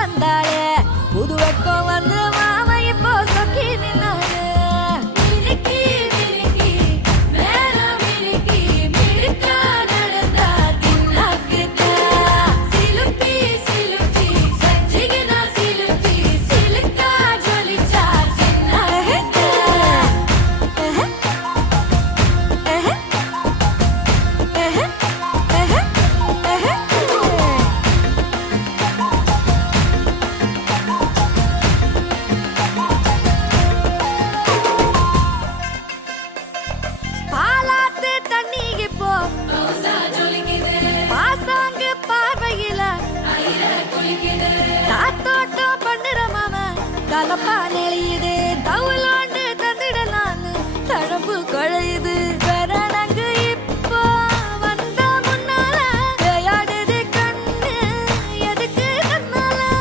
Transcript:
வந்தாளே புது வெக்கம் வந்து மாமா இப்போ சொக்கி நின்னாரு காத்தோட்டம் பண்ணுற மாமா கலப்பா நெளியுது